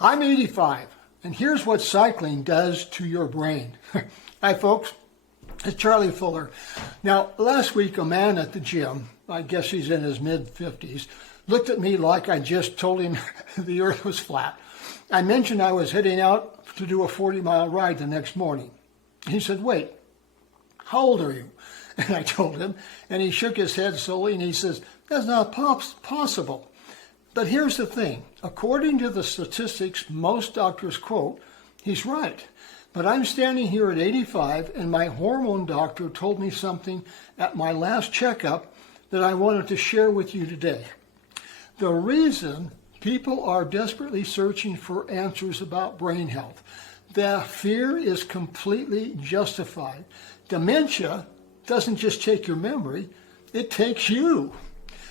I'm 85, and here's what cycling does to your brain. Hi, folks. It's Charlie Fuller. Now, last week, a man at the gym, I guess he's in his mid-50s, looked at me like I just told him the earth was flat. I mentioned I was heading out to do a 40-mile ride the next morning. He said, "Wait, how old are you?" And I told him, and he shook his head slowly, and he says, "That's not possible." But here's the thing. According to the statistics most doctors quote, he's right. But I'm standing here at 85, and my hormone doctor told me something at my last checkup that I wanted to share with you today. The reason people are desperately searching for answers about brain health, the fear is completely justified. Dementia doesn't just take your memory, it takes you.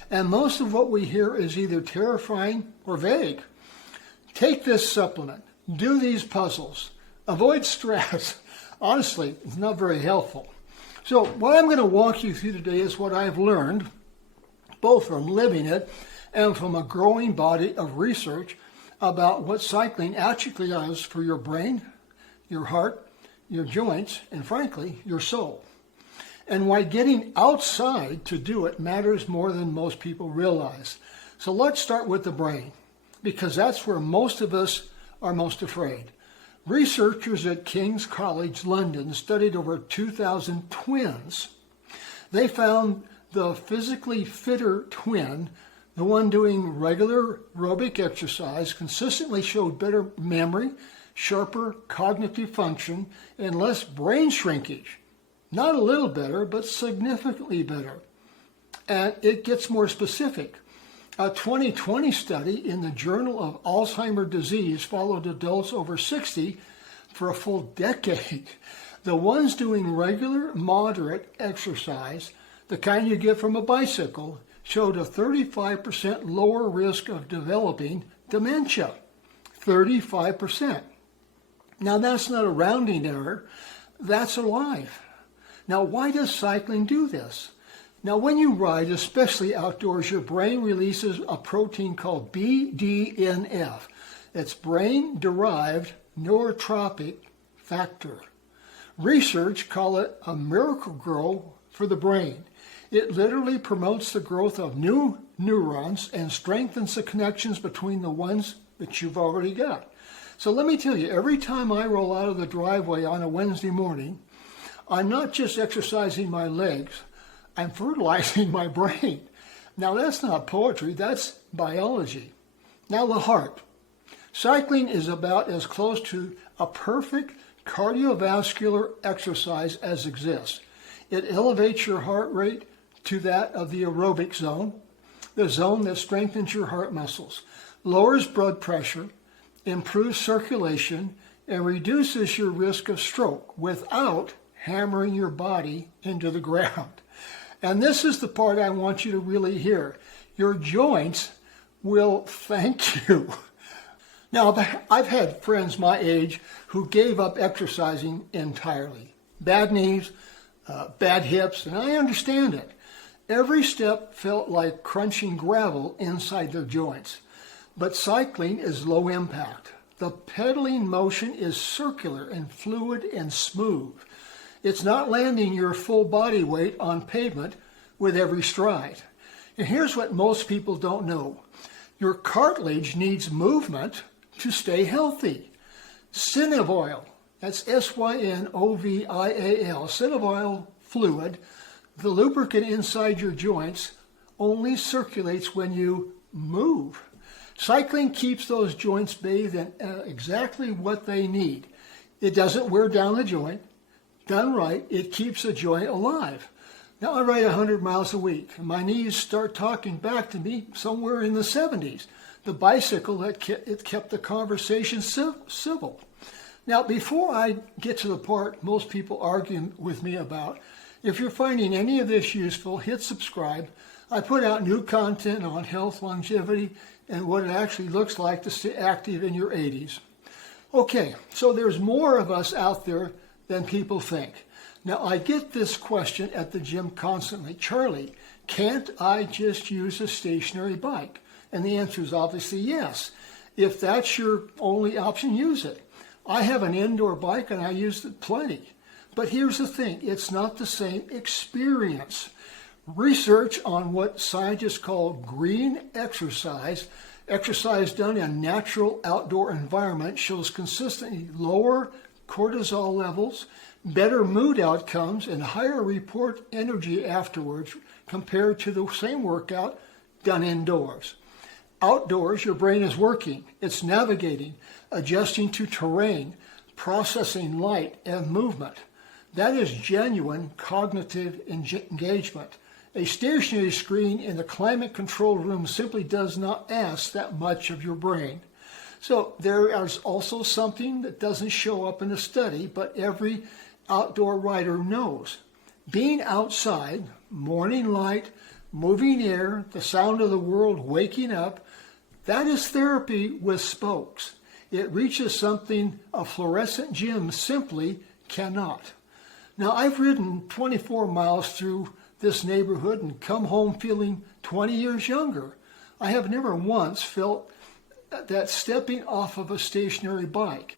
And most of what we hear is either terrifying or vague. Take this supplement, do these puzzles, avoid stress. Honestly, it's not very helpful. So what I'm going to walk you through today is what I've learned, both from living it and from a growing body of research about what cycling actually does for your brain, your heart, your joints, and frankly, your soul. And why getting outside to do it matters more than most people realize. So let's start with the brain, because that's where most of us are most afraid. Researchers at King's College London studied over 2,000 twins. They found the physically fitter twin, the one doing regular aerobic exercise, consistently showed better memory, sharper cognitive function, and less brain shrinkage. Not a little better, but significantly better. And it gets more specific. A 2020 study in the Journal of Alzheimer's Disease followed adults over 60 for a full decade. The ones doing regular, moderate exercise, the kind you get from a bicycle, showed a 35% lower risk of developing dementia. 35%. Now that's not a rounding error, that's alive. Now, why does cycling do this? Now, when you ride, especially outdoors, your brain releases a protein called B.D.N.F. It's brain-derived neurotrophic factor. Research call it a miracle-gro for the brain. It literally promotes the growth of new neurons and strengthens the connections between the ones that you've already got. So let me tell you, every time I roll out of the driveway on a Wednesday morning, I'm not just exercising my legs, I'm fertilizing my brain. Now that's not poetry, that's biology. Now the heart. Cycling is about as close to a perfect cardiovascular exercise as exists. It elevates your heart rate to that of the aerobic zone, the zone that strengthens your heart muscles, lowers blood pressure, improves circulation, and reduces your risk of stroke without hammering your body into the ground. And this is the part I want you to really hear. Your joints will thank you. Now, I've had friends my age who gave up exercising entirely. Bad knees, bad hips, and I understand it. Every step felt like crunching gravel inside their joints. But cycling is low impact. The pedaling motion is circular and fluid and smooth. It's not landing your full body weight on pavement with every stride. And here's what most people don't know. Your cartilage needs movement to stay healthy. Synovial, that's Synovial, synovial fluid, the lubricant inside your joints, only circulates when you move. Cycling keeps those joints bathed in exactly what they need. It doesn't wear down the joint. Done right, it keeps the joint alive. Now I ride 100 miles a week, and my knees start talking back to me somewhere in the 70s. The bicycle, it kept the conversation civil. Now, before I get to the part most people argue with me about, if you're finding any of this useful, hit subscribe. I put out new content on health, longevity, and what it actually looks like to stay active in your 80s. Okay, so there's more of us out there than people think. Now, I get this question at the gym constantly. Charlie, can't I just use a stationary bike? And the answer is obviously yes. If that's your only option, use it. I have an indoor bike and I use it plenty. But here's the thing, it's not the same experience. Research on what scientists call green exercise done in a natural outdoor environment, shows consistently lower cortisol levels, better mood outcomes, and higher report energy afterwards compared to the same workout done indoors. Outdoors, your brain is working. It's navigating, adjusting to terrain, processing light and movement. That is genuine cognitive engagement. A stationary screen in the climate control room simply does not ask that much of your brain. So there is also something that doesn't show up in a study, but every outdoor rider knows. Being outside, morning light, moving air, the sound of the world waking up, that is therapy with spokes. It reaches something a fluorescent gym simply cannot. Now, I've ridden 24 miles through this neighborhood and come home feeling 20 years younger. I have never once felt that stepping off of a stationary bike.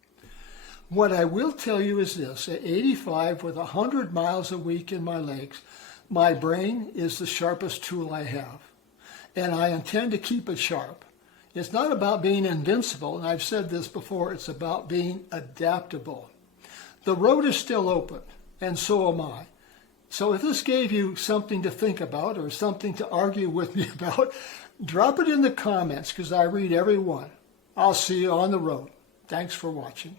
What I will tell you is this: at 85 with 100 miles a week in my legs, my brain is the sharpest tool I have, and I intend to keep it sharp. It's not about being invincible, and I've said this before, it's about being adaptable. The road is still open, and so am I. So if this gave you something to think about or something to argue with me about, drop it in the comments because I read every one. I'll see you on the road. Thanks for watching.